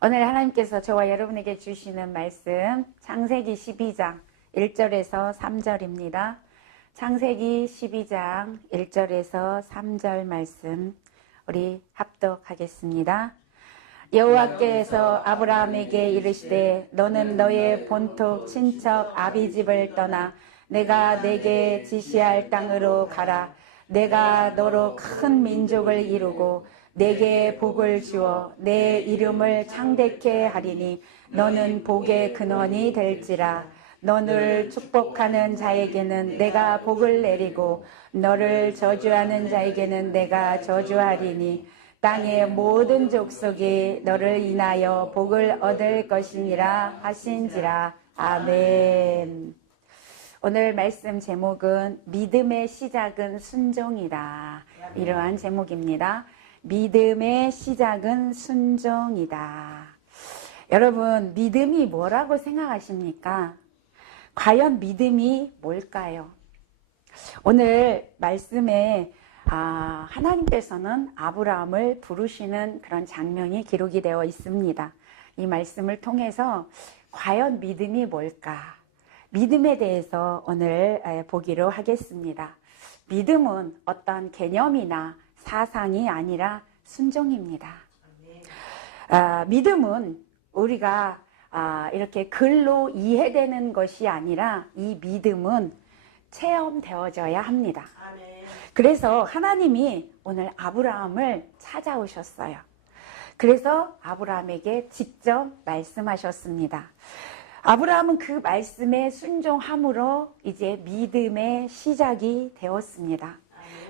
오늘 하나님께서 저와 여러분에게 주시는 말씀 창세기 12장 1절에서 3절입니다. 창세기 12장 1절에서 3절 말씀 우리 합독하겠습니다. 여호와께서 아브라함에게 이르시되 너는 너의 본토 친척 아비집을 떠나 내가 내게 지시할 땅으로 가라. 내가 너로 큰 민족을 이루고 내게 복을 주어 내 이름을 창대케 하리니 너는 복의 근원이 될지라. 너를 축복하는 자에게는 내가 복을 내리고 너를 저주하는 자에게는 내가 저주하리니 땅의 모든 족속이 너를 인하여 복을 얻을 것이니라 하신지라. 아멘. 오늘 말씀 제목은 믿음의 시작은 순종이다. 이러한 제목입니다. 믿음의 시작은 순종이다. 여러분, 믿음이 뭐라고 생각하십니까? 과연 믿음이 뭘까요? 오늘 말씀에 하나님께서는 아브라함을 부르시는 그런 장면이 기록이 되어 있습니다. 이 말씀을 통해서 과연 믿음이 뭘까? 믿음에 대해서 오늘 보기로 하겠습니다. 믿음은 어떤 개념이나 사상이 아니라 순종입니다. 믿음은 우리가 이렇게 글로 이해되는 것이 아니라 이 믿음은 체험되어져야 합니다. 그래서 하나님이 오늘 아브라함을 찾아오셨어요. 그래서 아브라함에게 직접 말씀하셨습니다. 아브라함은 그 말씀에 순종함으로 이제 믿음의 시작이 되었습니다.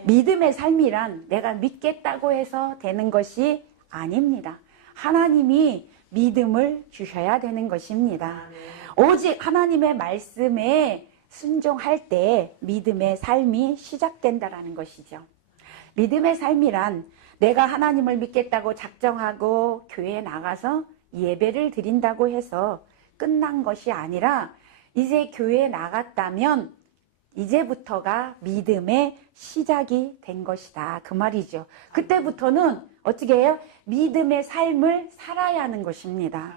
믿음의 삶이란 내가 믿겠다고 해서 되는 것이 아닙니다. 하나님이 믿음을 주셔야 되는 것입니다. 오직 하나님의 말씀에 순종할 때 믿음의 삶이 시작된다는 것이죠. 믿음의 삶이란 내가 하나님을 믿겠다고 작정하고 교회에 나가서 예배를 드린다고 해서 끝난 것이 아니라 이제 교회에 나갔다면 이제부터가 믿음의 시작이 된 것이다. 그 말이죠. 그때부터는 어떻게 해요? 믿음의 삶을 살아야 하는 것입니다.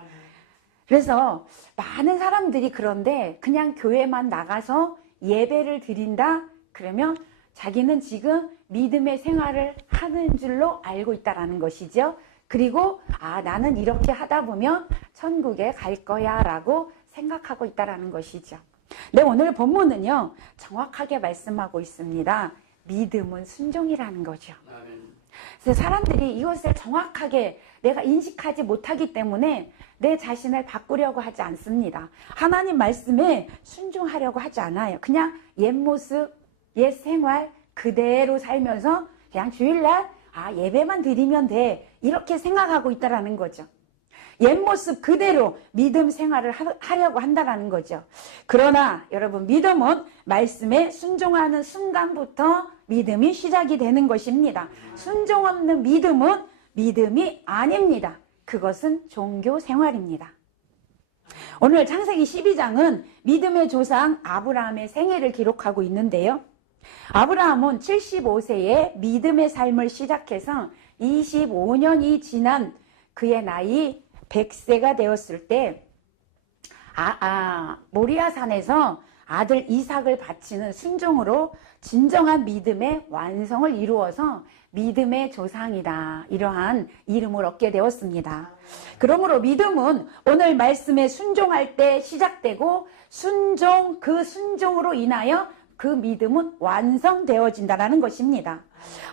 그래서 많은 사람들이 그런데 그냥 교회만 나가서 예배를 드린다? 그러면 자기는 지금 믿음의 생활을 하는 줄로 알고 있다는 것이죠. 그리고 나는 이렇게 하다 보면 천국에 갈 거야 라고 생각하고 있다는 것이죠. 네, 오늘 본문은요 정확하게 말씀하고 있습니다. 믿음은 순종이라는 거죠. 그래서 사람들이 이것을 정확하게 내가 인식하지 못하기 때문에 내 자신을 바꾸려고 하지 않습니다. 하나님 말씀에 순종하려고 하지 않아요. 그냥 옛 모습, 옛 생활 그대로 살면서 그냥 주일날 예배만 드리면 돼 이렇게 생각하고 있다는 거죠. 옛 모습 그대로 믿음 생활을 하려고 한다는 거죠. 그러나 여러분, 믿음은 말씀에 순종하는 순간부터 믿음이 시작이 되는 것입니다. 순종 없는 믿음은 믿음이 아닙니다. 그것은 종교 생활입니다. 오늘 창세기 12장은 믿음의 조상 아브라함의 생애를 기록하고 있는데요. 아브라함은 75세에 믿음의 삶을 시작해서 25년이 지난 그의 나이 100세가 되었을 때 모리아산에서 아들 이삭을 바치는 순종으로 진정한 믿음의 완성을 이루어서 믿음의 조상이다. 이러한 이름을 얻게 되었습니다. 그러므로 믿음은 오늘 말씀에 순종할 때 시작되고 그 순종으로 인하여 그 믿음은 완성되어진다는 것입니다.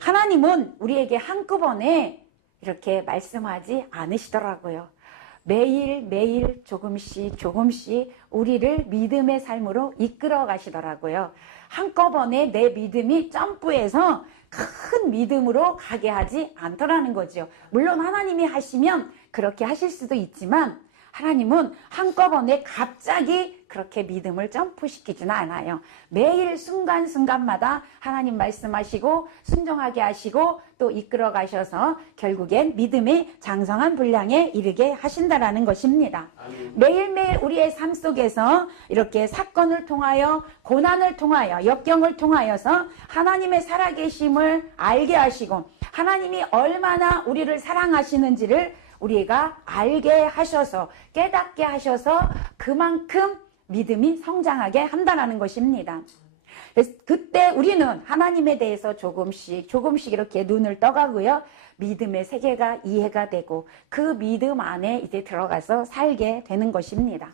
하나님은 우리에게 한꺼번에 이렇게 말씀하지 않으시더라고요. 매일매일 조금씩 우리를 믿음의 삶으로 이끌어 가시더라고요. 한꺼번에 내 믿음이 점프해서 큰 믿음으로 가게 하지 않더라는 거죠. 물론 하나님이 하시면 그렇게 하실 수도 있지만 하나님은 한꺼번에 갑자기 그렇게 믿음을 점프시키지는 않아요. 매일 순간순간마다 하나님 말씀하시고 순종하게 하시고 또 이끌어 가셔서 결국엔 믿음의 장성한 분량에 이르게 하신다라는 것입니다. 매일매일 우리의 삶 속에서 이렇게 사건을 통하여 고난을 통하여 역경을 통하여서 하나님의 살아계심을 알게 하시고 하나님이 얼마나 우리를 사랑하시는지를 우리가 알게 하셔서 깨닫게 하셔서 그만큼 믿음이 성장하게 한다는 것입니다. 그래서 그때 우리는 하나님에 대해서 조금씩 이렇게 눈을 떠가고요. 믿음의 세계가 이해가 되고 그 믿음 안에 이제 들어가서 살게 되는 것입니다.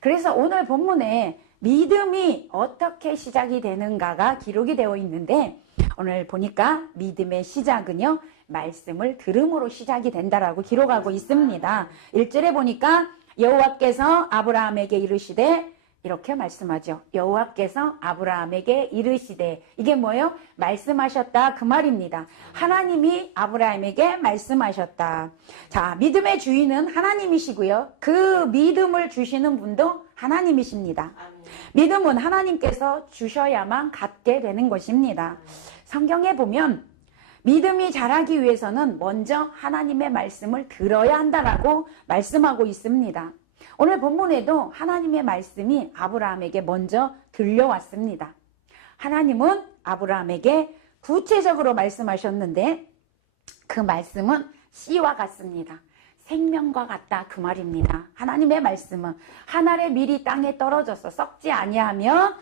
그래서 오늘 본문에 믿음이 어떻게 시작이 되는가가 기록이 되어 있는데 오늘 보니까 믿음의 시작은요. 말씀을 들음으로 시작이 된다라고 기록하고 있습니다. 1절에 보니까 여호와께서 아브라함에게 이르시되 이렇게 말씀하죠. 여호와께서 아브라함에게 이르시되 이게 뭐예요? 말씀하셨다 그 말입니다. 하나님이 아브라함에게 말씀하셨다. 자, 믿음의 주인은 하나님이시고요. 그 믿음을 주시는 분도 하나님이십니다. 믿음은 하나님께서 주셔야만 갖게 되는 것입니다. 성경에 보면 믿음이 자라기 위해서는 먼저 하나님의 말씀을 들어야 한다라고 말씀하고 있습니다. 오늘 본문에도 하나님의 말씀이 아브라함에게 먼저 들려왔습니다. 하나님은 아브라함에게 구체적으로 말씀하셨는데 그 말씀은 씨와 같습니다. 생명과 같다 그 말입니다. 하나님의 말씀은 한 알의 밀이 땅에 떨어져서 썩지 아니하며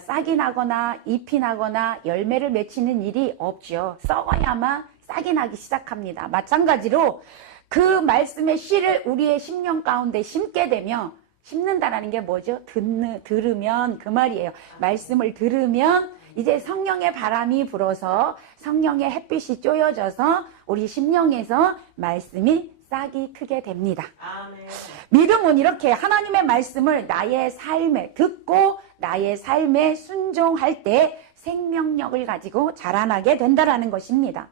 싹이 나거나 잎이 나거나 열매를 맺히는 일이 없죠. 썩어야만 싹이 나기 시작합니다. 마찬가지로 그 말씀의 씨를 우리의 심령 가운데 심게 되면 심는다라는 게 뭐죠? 들으면 그 말이에요. 말씀을 들으면 이제 성령의 바람이 불어서 성령의 햇빛이 쪼여져서 우리 심령에서 말씀이 싹이 크게 됩니다. 아멘. 믿음은 이렇게 하나님의 말씀을 나의 삶에 듣고 나의 삶에 순종할 때 생명력을 가지고 자라나게 된다라는 것입니다.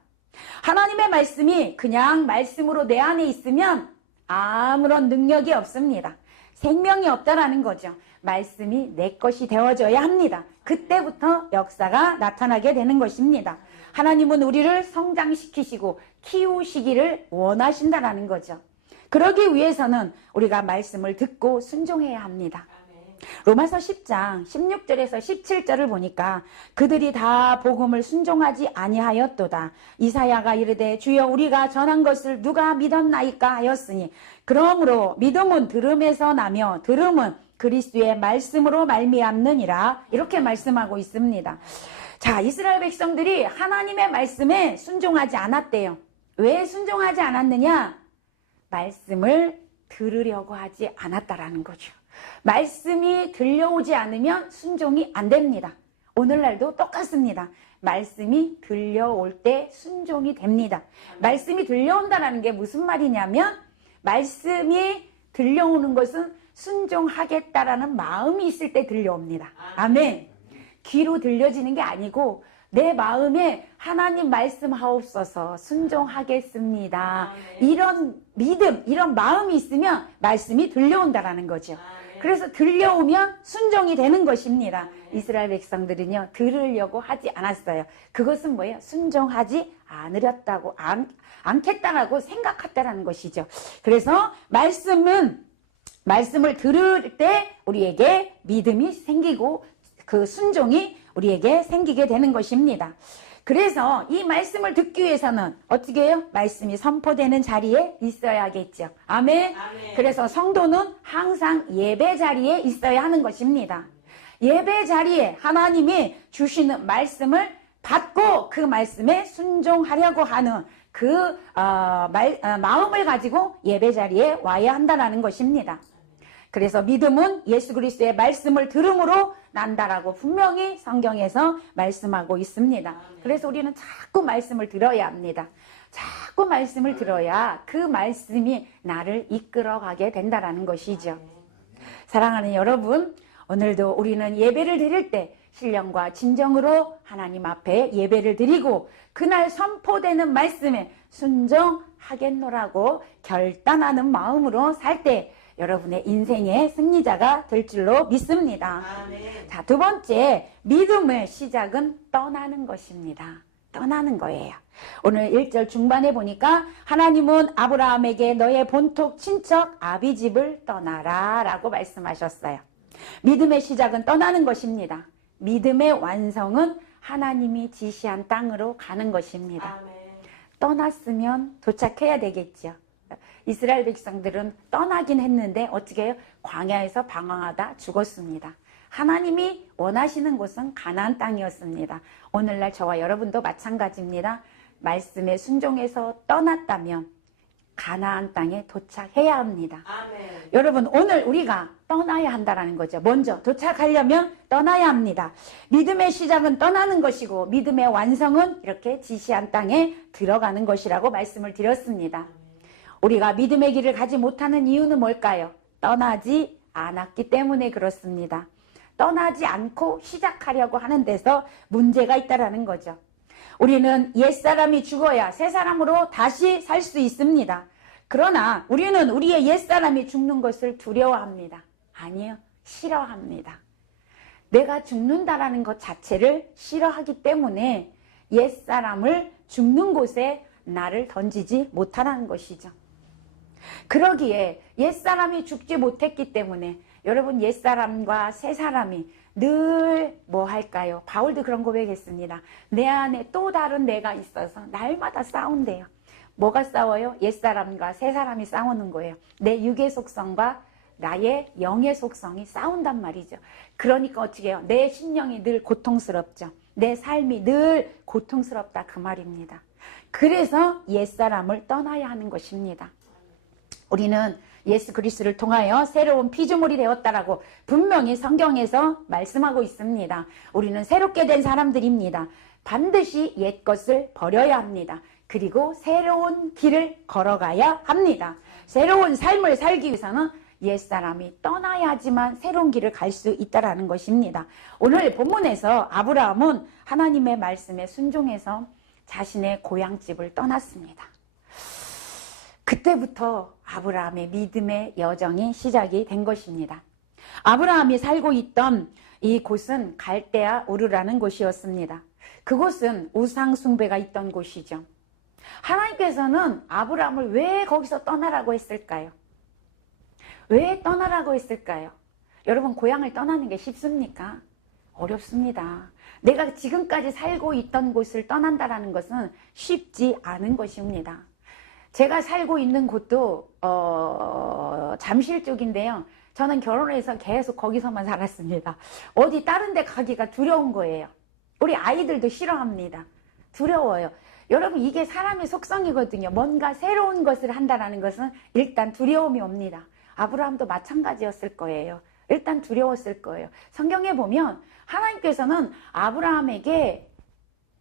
하나님의 말씀이 그냥 말씀으로 내 안에 있으면 아무런 능력이 없습니다. 생명이 없다라는 거죠. 말씀이 내 것이 되어져야 합니다. 그때부터 역사가 나타나게 되는 것입니다. 하나님은 우리를 성장시키시고 키우시기를 원하신다라는 거죠. 그러기 위해서는 우리가 말씀을 듣고 순종해야 합니다. 로마서 10장 16절에서 17절을 보니까 그들이 다 복음을 순종하지 아니하였도다. 이사야가 이르되 주여 우리가 전한 것을 누가 믿었나이까 하였으니 그러므로 믿음은 들음에서 나며 들음은 그리스도의 말씀으로 말미암느니라 이렇게 말씀하고 있습니다. 자, 이스라엘 백성들이 하나님의 말씀에 순종하지 않았대요. 왜 순종하지 않았느냐? 말씀을 들으려고 하지 않았다라는 거죠. 말씀이 들려오지 않으면 순종이 안 됩니다. 오늘날도 똑같습니다. 말씀이 들려올 때 순종이 됩니다. 말씀이 들려온다는 게 무슨 말이냐면 말씀이 들려오는 것은 순종하겠다라는 마음이 있을 때 들려옵니다. 아멘. 귀로 들려지는 게 아니고 내 마음에 하나님 말씀하옵소서 순종하겠습니다. 이런 믿음, 이런 마음이 있으면 말씀이 들려온다라는 거죠. 그래서 들려오면 순종이 되는 것입니다. 이스라엘 백성들은요, 들으려고 하지 않았어요. 그것은 뭐예요? 순종하지 않겠다라고 생각했다라는 것이죠. 그래서 말씀을 들을 때 우리에게 믿음이 생기고 그 순종이 우리에게 생기게 되는 것입니다. 그래서 이 말씀을 듣기 위해서는 어떻게 해요? 말씀이 선포되는 자리에 있어야겠죠. 아멘. 그래서 성도는 항상 예배 자리에 있어야 하는 것입니다. 예배 자리에 하나님이 주시는 말씀을 받고 그 말씀에 순종하려고 하는 그 마음을 가지고 예배 자리에 와야 한다는 것입니다. 그래서 믿음은 예수 그리스도의 말씀을 들음으로 난다라고 분명히 성경에서 말씀하고 있습니다. 그래서 우리는 자꾸 말씀을 들어야 합니다. 자꾸 말씀을 들어야 그 말씀이 나를 이끌어가게 된다라는 것이죠. 사랑하는 여러분, 오늘도 우리는 예배를 드릴 때 신령과 진정으로 하나님 앞에 예배를 드리고 그날 선포되는 말씀에 순종하겠노라고 결단하는 마음으로 살 때 여러분의 인생의 승리자가 될 줄로 믿습니다. 아멘. 자, 두 번째, 믿음의 시작은 떠나는 것입니다. 떠나는 거예요. 오늘 1절 중반에 보니까 하나님은 아브라함에게 너의 본토 친척 아비집을 떠나라 라고 말씀하셨어요. 믿음의 시작은 떠나는 것입니다. 믿음의 완성은 하나님이 지시한 땅으로 가는 것입니다. 아멘. 떠났으면 도착해야 되겠죠. 이스라엘 백성들은 떠나긴 했는데 어떻게 해요? 광야에서 방황하다 죽었습니다. 하나님이 원하시는 곳은 가나안 땅이었습니다. 오늘날 저와 여러분도 마찬가지입니다. 말씀에 순종해서 떠났다면 가나안 땅에 도착해야 합니다. 아멘. 여러분, 오늘 우리가 떠나야 한다는 거죠. 먼저 도착하려면 떠나야 합니다. 믿음의 시작은 떠나는 것이고 믿음의 완성은 이렇게 지시한 땅에 들어가는 것이라고 말씀을 드렸습니다. 우리가 믿음의 길을 가지 못하는 이유는 뭘까요? 떠나지 않았기 때문에 그렇습니다. 떠나지 않고 시작하려고 하는 데서 문제가 있다는 거죠. 우리는 옛사람이 죽어야 새사람으로 다시 살 수 있습니다. 그러나 우리는 우리의 옛사람이 죽는 것을 두려워합니다. 아니요, 싫어합니다. 내가 죽는다라는 것 자체를 싫어하기 때문에 옛사람을 죽는 곳에 나를 던지지 못하라는 것이죠. 그러기에 옛사람이 죽지 못했기 때문에 여러분, 옛사람과 새사람이 늘 뭐 할까요? 바울도 그런 고백했습니다. 내 안에 또 다른 내가 있어서 날마다 싸운대요. 뭐가 싸워요? 옛사람과 새사람이 싸우는 거예요. 내 육의 속성과 나의 영의 속성이 싸운단 말이죠. 그러니까 어떻게 해요? 내 심령이 늘 고통스럽죠. 내 삶이 늘 고통스럽다 그 말입니다. 그래서 옛사람을 떠나야 하는 것입니다. 우리는 예수 그리스도를 통하여 새로운 피조물이 되었다라고 분명히 성경에서 말씀하고 있습니다. 우리는 새롭게 된 사람들입니다. 반드시 옛것을 버려야 합니다. 그리고 새로운 길을 걸어가야 합니다. 새로운 삶을 살기 위해서는 옛사람이 떠나야지만 새로운 길을 갈 수 있다는 것입니다. 오늘 본문에서 아브라함은 하나님의 말씀에 순종해서 자신의 고향집을 떠났습니다. 그때부터 아브라함의 믿음의 여정이 시작이 된 것입니다. 아브라함이 살고 있던 이 곳은 갈대아 우르라는 곳이었습니다. 그곳은 우상 숭배가 있던 곳이죠. 하나님께서는 아브라함을 왜 거기서 떠나라고 했을까요? 왜 떠나라고 했을까요? 여러분, 고향을 떠나는 게 쉽습니까? 어렵습니다. 내가 지금까지 살고 있던 곳을 떠난다는 것은 쉽지 않은 것입니다. 제가 살고 있는 곳도 잠실 쪽인데요. 저는 결혼해서 계속 거기서만 살았습니다. 어디 다른 데 가기가 두려운 거예요. 우리 아이들도 싫어합니다. 두려워요. 여러분, 이게 사람의 속성이거든요. 뭔가 새로운 것을 한다는 것은 일단 두려움이 옵니다. 아브라함도 마찬가지였을 거예요. 일단 두려웠을 거예요. 성경에 보면 하나님께서는 아브라함에게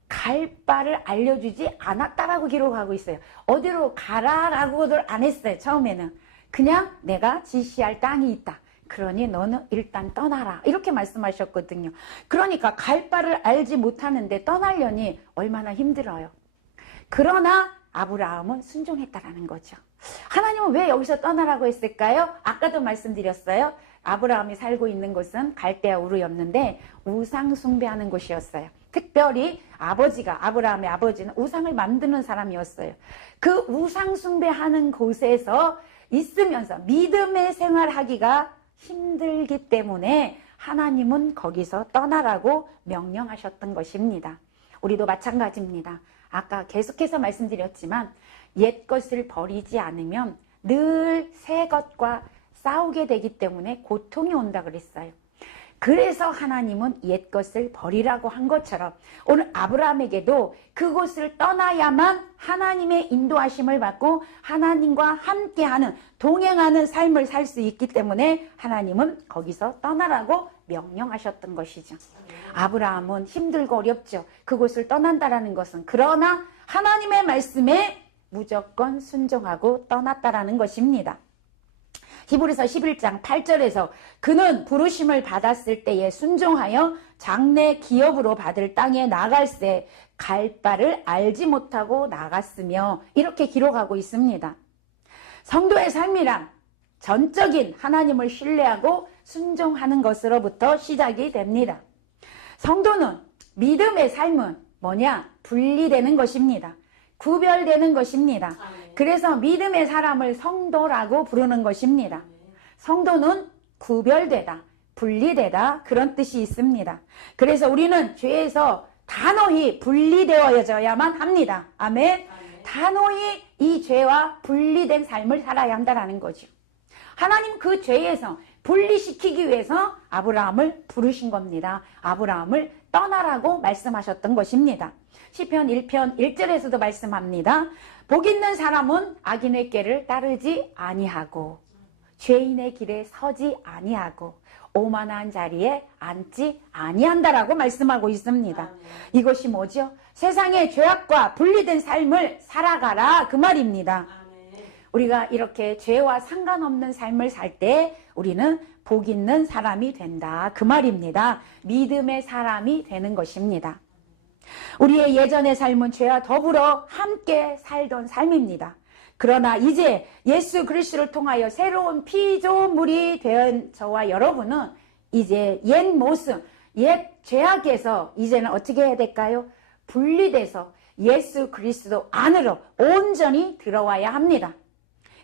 갈 바를 알려주지 않았다라고 기록하고 있어요. 어디로 가라라고들 안 했어요. 처음에는 그냥 내가 지시할 땅이 있다. 그러니 너는 일단 떠나라. 이렇게 말씀하셨거든요. 그러니까 갈 바를 알지 못하는데 떠나려니 얼마나 힘들어요. 그러나 아브라함은 순종했다라는 거죠. 하나님은 왜 여기서 떠나라고 했을까요? 아까도 말씀드렸어요. 아브라함이 살고 있는 곳은 갈대아 우르였는데 우상 숭배하는 곳이었어요. 특별히 아브라함의 아버지는 우상을 만드는 사람이었어요. 그 우상 숭배하는 곳에서 있으면서 믿음의 생활하기가 힘들기 때문에 하나님은 거기서 떠나라고 명령하셨던 것입니다. 우리도 마찬가지입니다. 아까 계속해서 말씀드렸지만 옛것을 버리지 않으면 늘 새 것과 싸우게 되기 때문에 고통이 온다 그랬어요. 그래서 하나님은 옛것을 버리라고 한 것처럼 오늘 아브라함에게도 그곳을 떠나야만 하나님의 인도하심을 받고 하나님과 함께하는 동행하는 삶을 살 수 있기 때문에 하나님은 거기서 떠나라고 명령하셨던 것이죠. 아브라함은 힘들고 어렵죠. 그곳을 떠난다라는 것은. 그러나 하나님의 말씀에 무조건 순종하고 떠났다라는 것입니다. 히브리서 11장 8절에서 그는 부르심을 받았을 때에 순종하여 장래 기업으로 받을 땅에 나갈새 갈 바를 알지 못하고 나갔으며 이렇게 기록하고 있습니다. 성도의 삶이란 전적인 하나님을 신뢰하고 순종하는 것으로부터 시작이 됩니다. 성도는 믿음의 삶은 뭐냐? 분리되는 것입니다. 구별되는 것입니다. 그래서 믿음의 사람을 성도라고 부르는 것입니다. 성도는 구별되다, 분리되다 그런 뜻이 있습니다. 그래서 우리는 죄에서 단호히 분리되어져야만 합니다. 아멘. 단호히 이 죄와 분리된 삶을 살아야 한다는 거죠. 하나님 그 죄에서 분리시키기 위해서 아브라함을 부르신 겁니다. 아브라함을 떠나라고 말씀하셨던 것입니다. 시편 1편 1절에서도 말씀합니다. 복 있는 사람은 악인의 꾀를 따르지 아니하고 죄인의 길에 서지 아니하고 오만한 자리에 앉지 아니한다라고 말씀하고 있습니다. 이것이 뭐죠? 세상의 죄악과 분리된 삶을 살아가라 그 말입니다. 우리가 이렇게 죄와 상관없는 삶을 살 때 우리는 복 있는 사람이 된다 그 말입니다. 믿음의 사람이 되는 것입니다. 우리의 예전의 삶은 죄와 더불어 함께 살던 삶입니다. 그러나 이제 예수 그리스도를 통하여 새로운 피조물이 된 저와 여러분은 이제 옛 모습, 옛 죄악에서 이제는 어떻게 해야 될까요? 분리돼서 예수 그리스도 안으로 온전히 들어와야 합니다.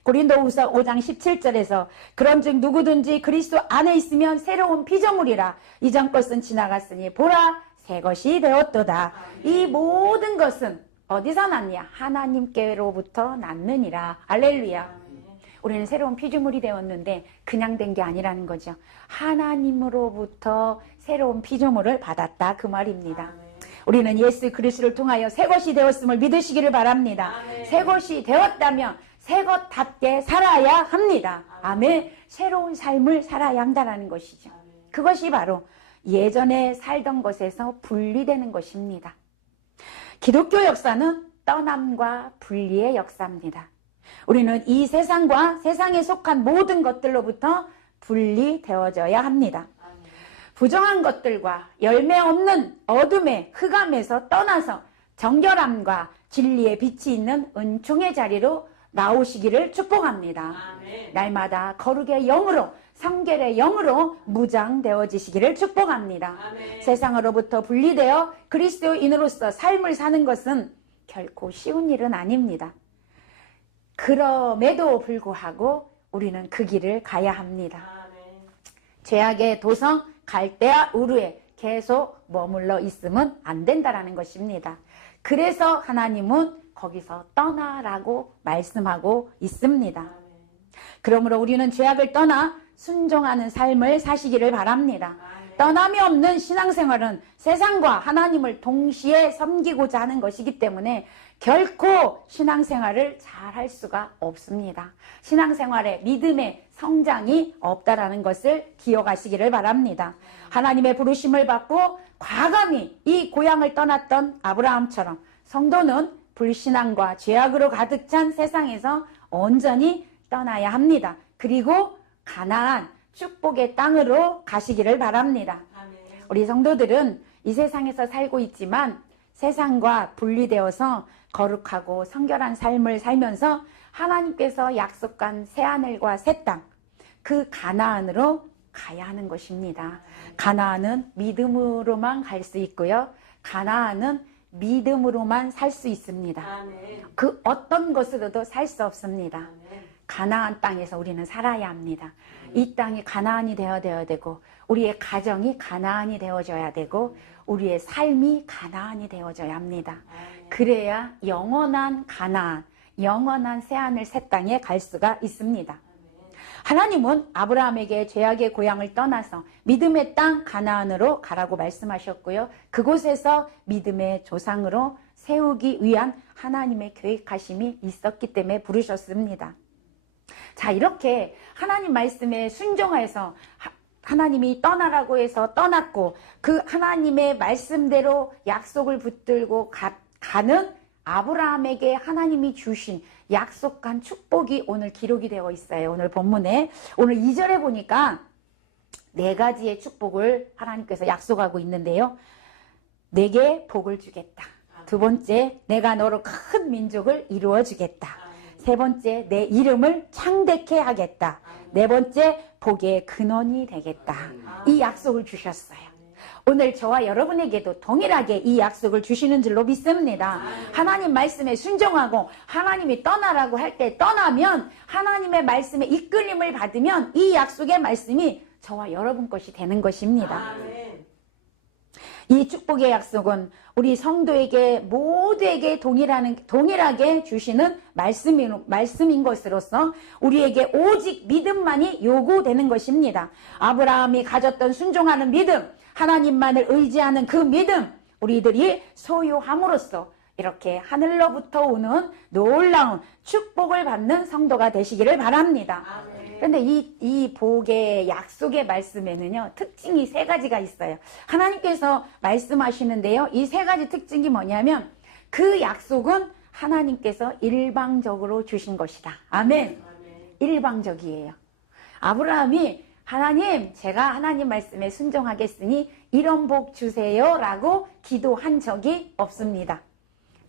고린도후서 5장 17절에서 그런즉 누구든지 그리스도 안에 있으면 새로운 피조물이라 이전 것은 지나갔으니 보라 새 것이 되었도다. 이 모든 것은 어디서 났냐? 하나님께로부터 났느니라. 할렐루야. 우리는 새로운 피조물이 되었는데 그냥 된 게 아니라는 거죠. 하나님으로부터 새로운 피조물을 받았다 그 말입니다. 우리는 예수 그리스도를 통하여 새 것이 되었음을 믿으시기를 바랍니다. 새 것이 되었다면 새 것답게 살아야 합니다. 아멘. 새로운 삶을 살아야 한다는 것이죠. 그것이 바로 예전에 살던 것에서 분리되는 것입니다. 기독교 역사는 떠남과 분리의 역사입니다. 우리는 이 세상과 세상에 속한 모든 것들로부터 분리되어져야 합니다. 부정한 것들과 열매 없는 어둠의 흑암에서 떠나서 정결함과 진리의 빛이 있는 은총의 자리로 나오시기를 축복합니다. 아멘. 날마다 거룩의 영으로 성결의 영으로 무장되어지시기를 축복합니다. 아멘. 세상으로부터 분리되어 그리스도인으로서 삶을 사는 것은 결코 쉬운 일은 아닙니다. 그럼에도 불구하고 우리는 그 길을 가야 합니다. 아멘. 죄악의 도성 갈대아 우르에 계속 머물러 있으면 안 된다라는 것입니다. 그래서 하나님은 거기서 떠나라고 말씀하고 있습니다. 그러므로 우리는 죄악을 떠나 순종하는 삶을 사시기를 바랍니다. 떠남이 없는 신앙생활은 세상과 하나님을 동시에 섬기고자 하는 것이기 때문에 결코 신앙생활을 잘 할 수가 없습니다. 신앙생활에 믿음의 성장이 없다라는 것을 기억하시기를 바랍니다. 하나님의 부르심을 받고 과감히 이 고향을 떠났던 아브라함처럼 성도는 불신앙과 죄악으로 가득 찬 세상에서 온전히 떠나야 합니다. 그리고 가나안 축복의 땅으로 가시기를 바랍니다. 우리 성도들은 이 세상에서 살고 있지만 세상과 분리되어서 거룩하고 성결한 삶을 살면서 하나님께서 약속한 새하늘과 새 땅, 그 가나안으로 가야 하는 것입니다. 가나안은 믿음으로만 갈 수 있고요. 가나안은 믿음으로만 살 수 있습니다. 그 어떤 것으로도 살 수 없습니다. 가나안 땅에서 우리는 살아야 합니다. 이 땅이 가나안이 되어야 되고 우리의 가정이 가나안이 되어져야 되고 우리의 삶이 가나안이 되어져야 합니다. 그래야 영원한 가나안, 영원한 새하늘 새 땅에 갈 수가 있습니다. 하나님은 아브라함에게 죄악의 고향을 떠나서 믿음의 땅 가나안으로 가라고 말씀하셨고요. 그곳에서 믿음의 조상으로 세우기 위한 하나님의 계획하심이 있었기 때문에 부르셨습니다. 자, 이렇게 하나님 말씀에 순종해서 하나님이 떠나라고 해서 떠났고 그 하나님의 말씀대로 약속을 붙들고 가는 아브라함에게 하나님이 주신 약속한 축복이 오늘 기록이 되어 있어요. 오늘 본문에 오늘 2절에 보니까 4가지의 축복을 하나님께서 약속하고 있는데요. 내게 복을 주겠다. 2번째, 내가 너로 큰 민족을 이루어 주겠다. 3번째, 내 이름을 창대케 하겠다. 네 번째, 복의 근원이 되겠다. 이 약속을 주셨어요. 오늘 저와 여러분에게도 동일하게 이 약속을 주시는 줄로 믿습니다. 하나님 말씀에 순종하고 하나님이 떠나라고 할 때 떠나면 하나님의 말씀에 이끌림을 받으면 이 약속의 말씀이 저와 여러분 것이 되는 것입니다. 이 축복의 약속은 우리 성도에게 모두에게 동일하게 주시는 말씀인 것으로서 우리에게 오직 믿음만이 요구되는 것입니다. 아브라함이 가졌던 순종하는 믿음, 하나님만을 의지하는 그 믿음, 우리들이 소유함으로써 이렇게 하늘로부터 오는 놀라운 축복을 받는 성도가 되시기를 바랍니다. 그런데 이 복의 약속의 말씀에는요, 특징이 세 가지가 있어요. 하나님께서 말씀하시는데요, 이 세 가지 특징이 뭐냐면 그 약속은 하나님께서 일방적으로 주신 것이다. 아멘. 일방적이에요. 아브라함이 하나님, 제가 하나님 말씀에 순종하겠으니 이런 복 주세요 라고 기도한 적이 없습니다.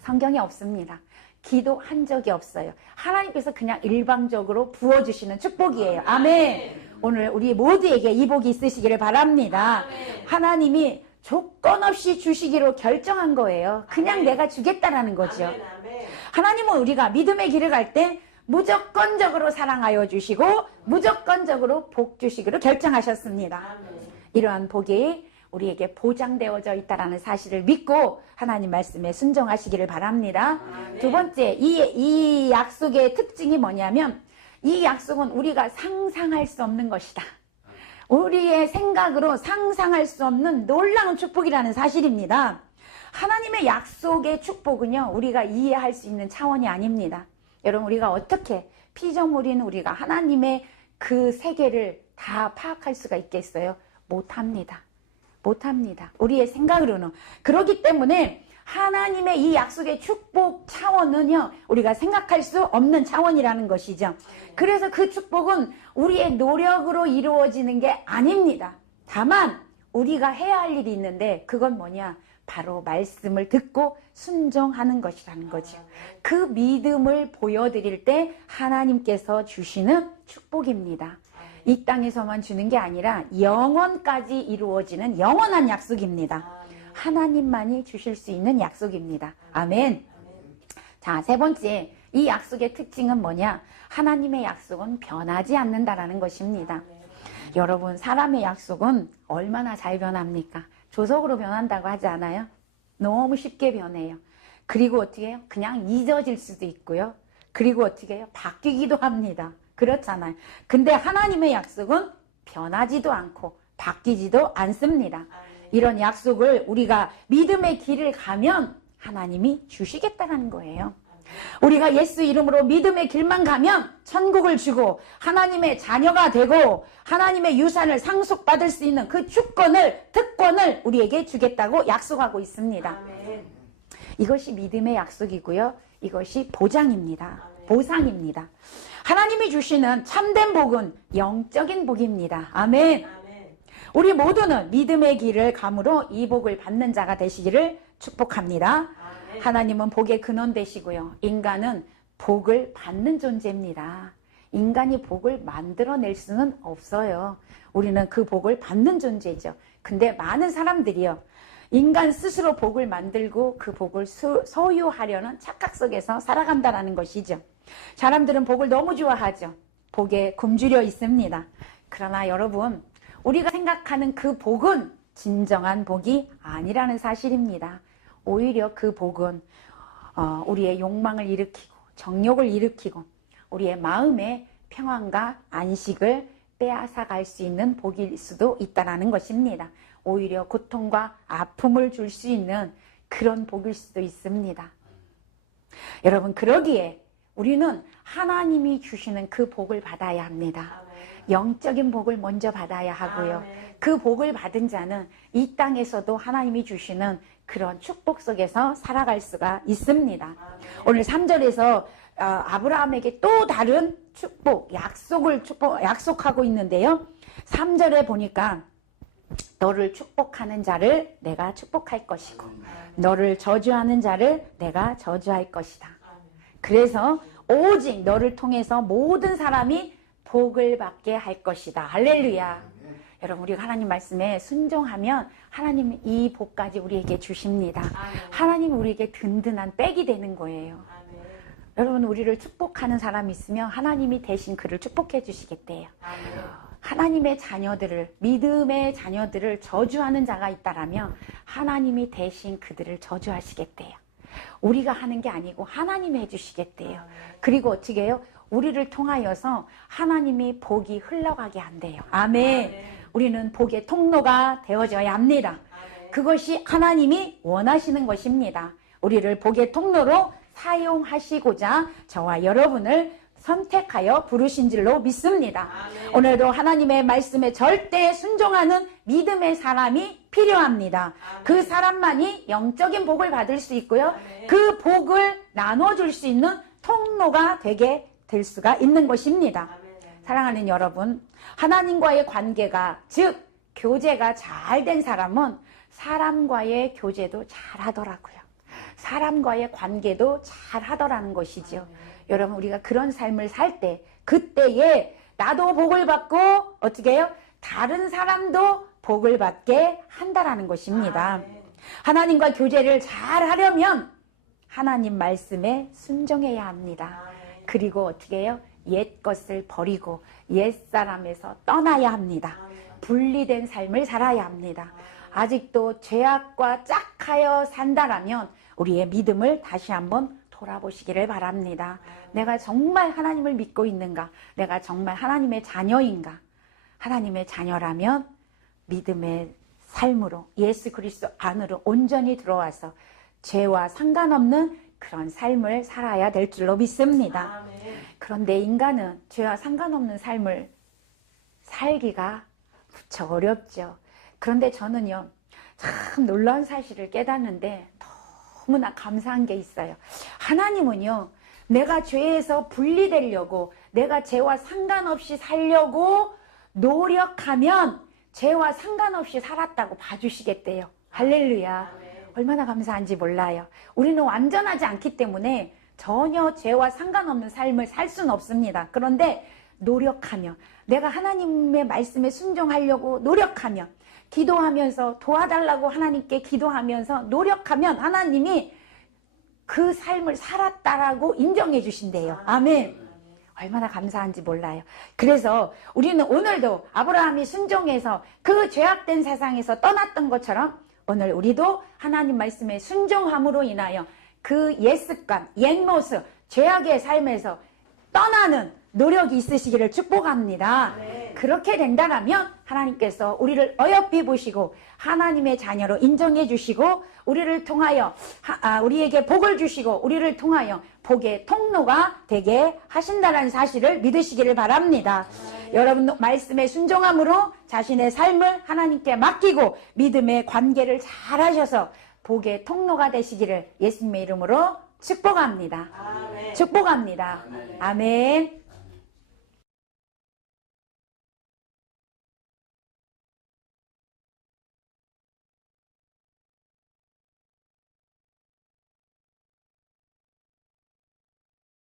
성경에 없습니다. 기도한 적이 없어요. 하나님께서 그냥 일방적으로 부어주시는 축복이에요. 아멘. 오늘 우리 모두에게 이 복이 있으시기를 바랍니다. 하나님이 조건 없이 주시기로 결정한 거예요. 그냥 내가 주겠다라는 거죠. 하나님은 우리가 믿음의 길을 갈 때 무조건적으로 사랑하여 주시고 무조건적으로 복 주시기로 결정하셨습니다. 이러한 복이 우리에게 보장되어져 있다는 사실을 믿고 하나님 말씀에 순종하시기를 바랍니다. 두 번째, 이 약속의 특징이 뭐냐면 이 약속은 우리가 상상할 수 없는 것이다. 우리의 생각으로 상상할 수 없는 놀라운 축복이라는 사실입니다. 하나님의 약속의 축복은요, 우리가 이해할 수 있는 차원이 아닙니다. 여러분, 우리가 어떻게 피조물인 우리가 하나님의 그 세계를 다 파악할 수가 있겠어요? 못합니다. 못합니다. 우리의 생각으로는. 그렇기 때문에 하나님의 이 약속의 축복 차원은요, 우리가 생각할 수 없는 차원이라는 것이죠. 그래서 그 축복은 우리의 노력으로 이루어지는 게 아닙니다. 다만 우리가 해야 할 일이 있는데 그건 뭐냐? 바로 말씀을 듣고 순종하는 것이라는 거죠. 그 믿음을 보여드릴 때 하나님께서 주시는 축복입니다. 이 땅에서만 주는 게 아니라 영원까지 이루어지는 영원한 약속입니다. 하나님만이 주실 수 있는 약속입니다. 아멘. 자, 세 번째, 이 약속의 특징은 뭐냐? 하나님의 약속은 변하지 않는다라는 것입니다. 여러분, 사람의 약속은 얼마나 잘 변합니까? 조석으로 변한다고 하지 않아요? 너무 쉽게 변해요. 그리고 어떻게 해요? 그냥 잊어질 수도 있고요. 그리고 어떻게 해요? 바뀌기도 합니다. 그렇잖아요. 근데 하나님의 약속은 변하지도 않고 바뀌지도 않습니다. 이런 약속을 우리가 믿음의 길을 가면 하나님이 주시겠다는 거예요. 우리가 예수 이름으로 믿음의 길만 가면 천국을 주고 하나님의 자녀가 되고 하나님의 유산을 상속받을 수 있는 그 특권을 우리에게 주겠다고 약속하고 있습니다. 아멘. 이것이 믿음의 약속이고요. 이것이 보장입니다. 보상입니다. 하나님이 주시는 참된 복은 영적인 복입니다. 아멘. 우리 모두는 믿음의 길을 감으로 이 복을 받는 자가 되시기를 축복합니다. 하나님은 복의 근원 되시고요. 인간은 복을 받는 존재입니다. 인간이 복을 만들어낼 수는 없어요. 우리는 그 복을 받는 존재죠. 근데 많은 사람들이요, 인간 스스로 복을 만들고 그 복을 소유하려는 착각 속에서 살아간다는 것이죠. 사람들은 복을 너무 좋아하죠. 복에 굶주려 있습니다. 그러나 여러분, 우리가 생각하는 그 복은 진정한 복이 아니라는 사실입니다. 오히려 그 복은 우리의 욕망을 일으키고 정욕을 일으키고 우리의 마음의 평안과 안식을 빼앗아갈 수 있는 복일 수도 있다는 것입니다. 오히려 고통과 아픔을 줄 수 있는 그런 복일 수도 있습니다. 여러분, 그러기에 우리는 하나님이 주시는 그 복을 받아야 합니다. 영적인 복을 먼저 받아야 하고요. 그 복을 받은 자는 이 땅에서도 하나님이 주시는 그런 축복 속에서 살아갈 수가 있습니다. 오늘 3절에서 아브라함에게 또 다른 축복, 약속하고 있는데요. 3절에 보니까 너를 축복하는 자를 내가 축복할 것이고 너를 저주하는 자를 내가 저주할 것이다. 그래서 오직 너를 통해서 모든 사람이 복을 받게 할 것이다. 할렐루야. 여러분, 우리가 하나님 말씀에 순종하면 하나님은 이 복까지 우리에게 주십니다. 하나님은 우리에게 든든한 백이 되는 거예요. 여러분, 우리를 축복하는 사람이 있으면 하나님이 대신 그를 축복해 주시겠대요. 하나님의 자녀들을, 믿음의 자녀들을 저주하는 자가 있다라면 하나님이 대신 그들을 저주하시겠대요. 우리가 하는 게 아니고 하나님이 해주시겠대요. 그리고 어떻게 해요? 우리를 통하여서 하나님이 복이 흘러가게 한대요. 아멘. 우리는 복의 통로가 되어져야 합니다. 그것이 하나님이 원하시는 것입니다. 우리를 복의 통로로 사용하시고자 저와 여러분을 선택하여 부르신 줄로 믿습니다. 오늘도 하나님의 말씀에 절대 순종하는 믿음의 사람이 필요합니다. 그 사람만이 영적인 복을 받을 수 있고요. 그 복을 나눠줄 수 있는 통로가 되게 될 수가 있는 것입니다. 사랑하는 여러분, 하나님과의 관계가, 즉 교제가 잘 된 사람은 사람과의 교제도 잘 하더라고요. 사람과의 관계도 잘 하더라는 것이죠. 여러분, 우리가 그런 삶을 살 때, 그때에 나도 복을 받고 어떻게 해요? 다른 사람도 복을 받게 한다라는 것입니다. 하나님과 교제를 잘 하려면 하나님 말씀에 순종해야 합니다. 그리고 어떻게 해요? 옛 것을 버리고 옛사람에서 떠나야 합니다. 분리된 삶을 살아야 합니다. 아직도 죄악과 짝하여 산다라면 우리의 믿음을 다시 한번 돌아보시기를 바랍니다. 내가 정말 하나님을 믿고 있는가? 내가 정말 하나님의 자녀인가? 하나님의 자녀라면 믿음의 삶으로 예수 그리스도 안으로 온전히 들어와서 죄와 상관없는 그런 삶을 살아야 될 줄로 믿습니다. 그런데 인간은 죄와 상관없는 삶을 살기가 무척 어렵죠. 그런데 저는요, 참 놀라운 사실을 깨닫는데 너무나 감사한 게 있어요. 하나님은요, 내가 죄에서 분리되려고, 내가 죄와 상관없이 살려고 노력하면 죄와 상관없이 살았다고 봐주시겠대요. 할렐루야. 얼마나 감사한지 몰라요. 우리는 완전하지 않기 때문에 전혀 죄와 상관없는 삶을 살 수는 없습니다. 그런데 노력하며, 내가 하나님의 말씀에 순종하려고 노력하며, 기도하면서 도와달라고 하나님께 기도하면서 노력하면 하나님이 그 삶을 살았다라고 인정해 주신대요. 아멘. 얼마나 감사한지 몰라요. 그래서 우리는 오늘도 아브라함이 순종해서 그 죄악된 세상에서 떠났던 것처럼 오늘 우리도 하나님 말씀에 순종함으로 인하여 그 옛습관, 옛모습, 죄악의 삶에서 떠나는 노력이 있으시기를 축복합니다. 그렇게 된다면 하나님께서 우리를 어여삐 보시고 하나님의 자녀로 인정해 주시고 우리를 통하여 우리에게 복을 주시고 우리를 통하여 복의 통로가 되게 하신다는 사실을 믿으시기를 바랍니다. 여러분 말씀에 순종함으로 자신의 삶을 하나님께 맡기고 믿음의 관계를 잘 하셔서 복의 통로가 되시기를 예수님의 이름으로 축복합니다. 축복합니다. 아멘.